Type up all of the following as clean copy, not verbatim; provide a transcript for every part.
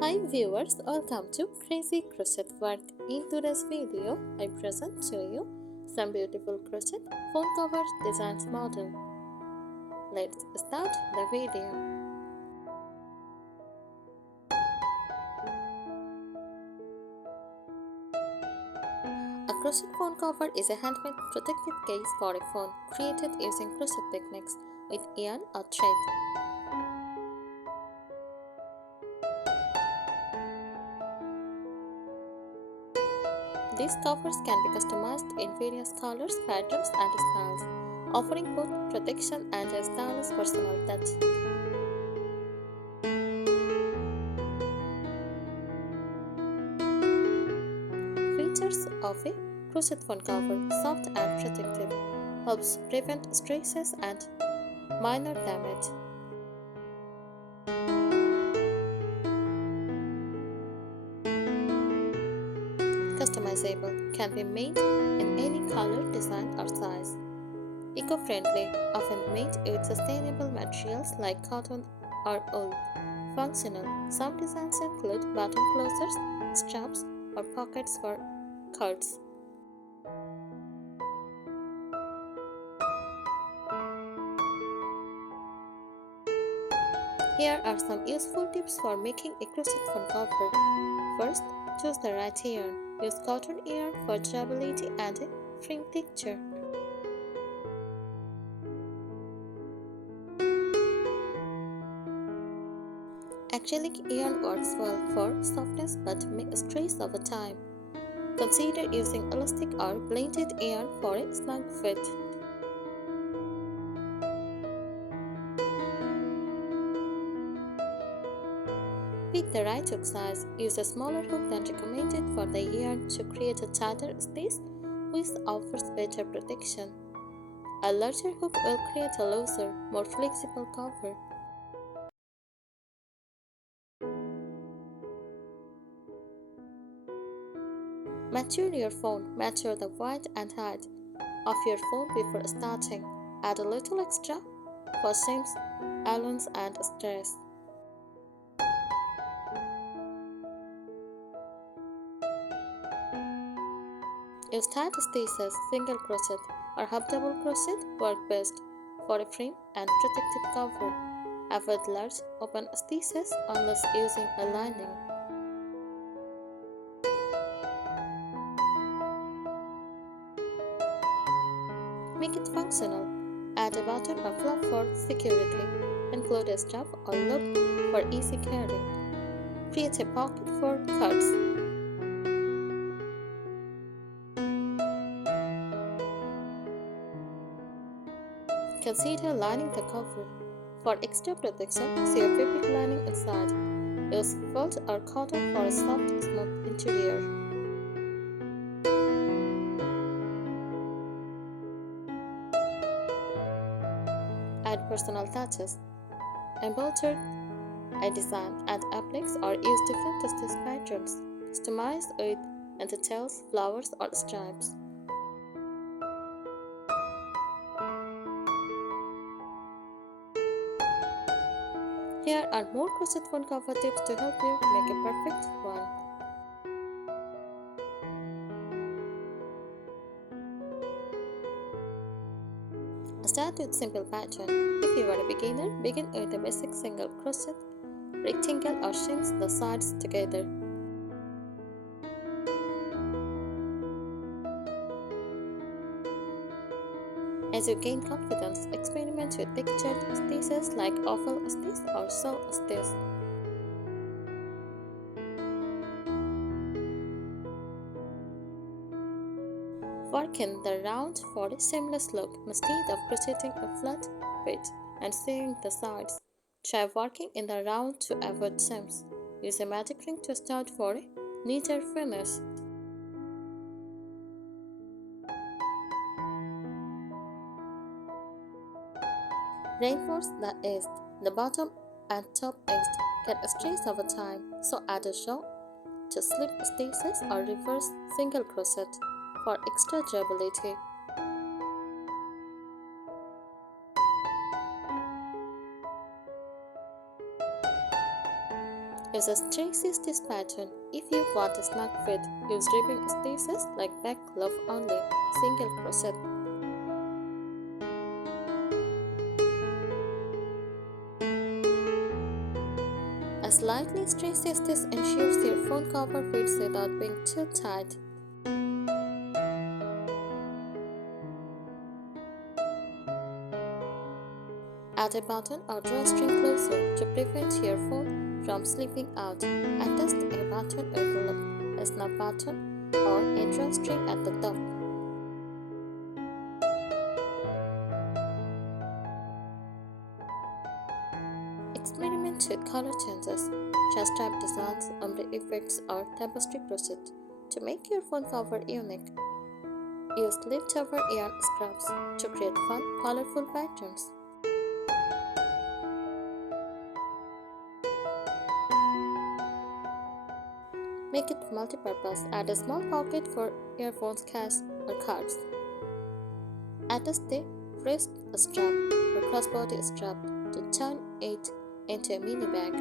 Hi viewers, welcome to Crazy Crochet Work. In today's video, I present to you some beautiful crochet phone cover designs model. Let's start the video. A crochet phone cover is a handmade protective case for a phone created using crochet techniques with yarn or thread. These covers can be customized in various colors, patterns, and styles, offering both protection and a stylish personal touch. Features of a crochet phone cover: soft and protective, helps prevent stresses and minor damage. Customizable, can be made in any color, design, or size. Eco-friendly, often made with sustainable materials like cotton or wool. Functional, some designs include button closures, straps, or pockets for cards. Here are some useful tips for making a crochet phone cover. First, choose the right yarn. Use cotton yarn for durability and a frame texture. Acrylic yarn works well for softness but may stretch over time. Consider using elastic or blended yarn for a snug fit. Pick the right hook size. Use a smaller hook than recommended for the yarn to create a tighter stitch, which offers better protection. A larger hook will create a looser, more flexible cover. Mature your phone. Measure the width and height of your phone before starting. Add a little extra for seams, allowance, and stress. Use tight stitches, single crochet, or half double crochet work best for a frame and protective cover. Avoid large open stitches unless using a lining. Make it functional. Add a button or flap for security. Include a strap or loop for easy carrying. Create a pocket for cards. Consider lining the cover. For extra protection, sew a fabric lining inside. Use felt or cotton for a soft, smooth interior. Add personal touches. Embroider a design, add appliques, or use different stitch patterns. Customize with details, flowers, or stripes. Here are more crochet phone cover tips to help you make a perfect one. Start with simple pattern. If you are a beginner, begin with a basic single crochet rectangle or seams the sides together. As you gain confidence, experiment with textured stitches like oval stitch or saw stitch. Work in the round for a seamless look instead of crocheting a flat bit and sewing the sides. Try working in the round to avoid seams. Use a magic ring to start for a neater finish. Reinforce the edge. The bottom and top edge can stretch over time, so add a row to slip stitches or reverse single crochet for extra durability. Use a stitch this pattern. If you want a snug fit, use ribbing stitches like back glove only. Single crochet. A slightly stretched stitch ensures your phone cover fits without being too tight. Add a button or drawstring closer to prevent your phone from slipping out. Attach a button with a snap button or a drawstring at the top. Experiment with color changes, chest strap designs, ombre effects, or tapestry crochet to make your phone cover unique. Use leftover yarn scraps to create fun, colorful patterns. Make it multi-purpose. Add a small pocket for earphones, cash, or cards. Attach the wrist strap or crossbody strap to turn it into a mini bag.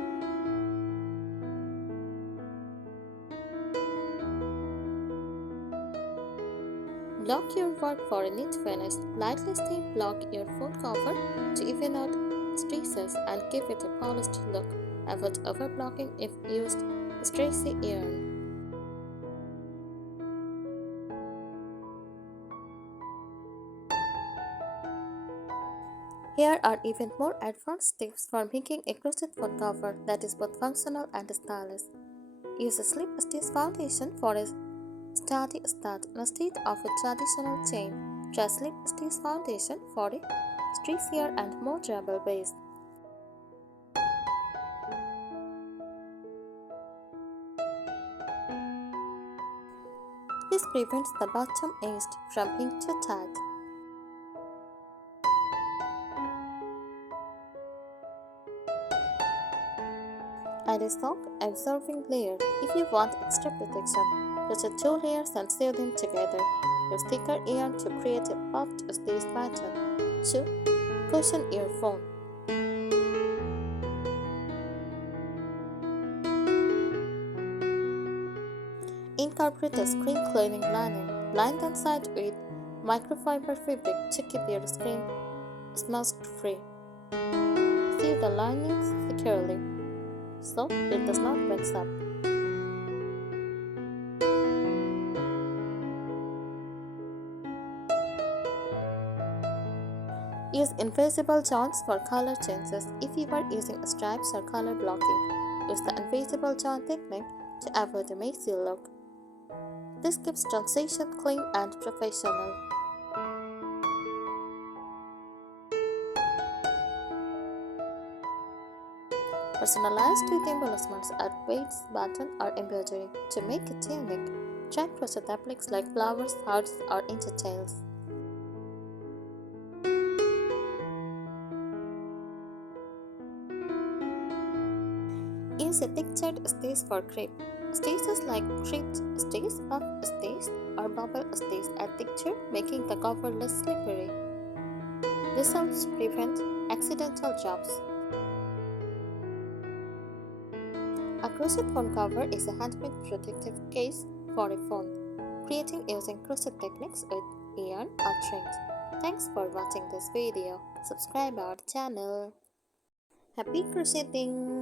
Block your work for a neat finish. Lightly stain block your phone cover to even out stresses and give it a polished look. Avoid overblocking if used stretchy yarn. Here are even more advanced tips for making a crochet phone cover that is both functional and stylish. Use a slip stitch foundation for a sturdy start instead of a traditional chain. Try slip stitch foundation for a stretchier and more durable base. This prevents the bottom edge from being too tight. Add a shock absorbing layer if you want extra protection. Crochet 2 layers and sew them together. Use thicker yarn to create a puffed stitch pattern. 2. Cushion your phone. Incorporate a screen cleaning lining. Line the inside with microfiber fabric to keep your screen smudge free. Sew the linings securely so it does not mix up. Use invisible joints for color changes. If you are using stripes or color blocking, use the invisible joint technique to avoid a messy look. This keeps transition clean and professional. Personalized with embellishments, add beads, button, or embroidery to make it unique. Try crochet appliques like flowers, hearts, or angel tails. Use a textured stitch for crepe. Stitches like creeped stitch, puff stitch, or bubble stitch add texture, making the cover less slippery. This helps prevent accidental drops. A crochet phone cover is a handmade protective case for a phone, creating using crochet techniques with yarn or thread. Thanks for watching this video. Subscribe our channel. Happy crocheting!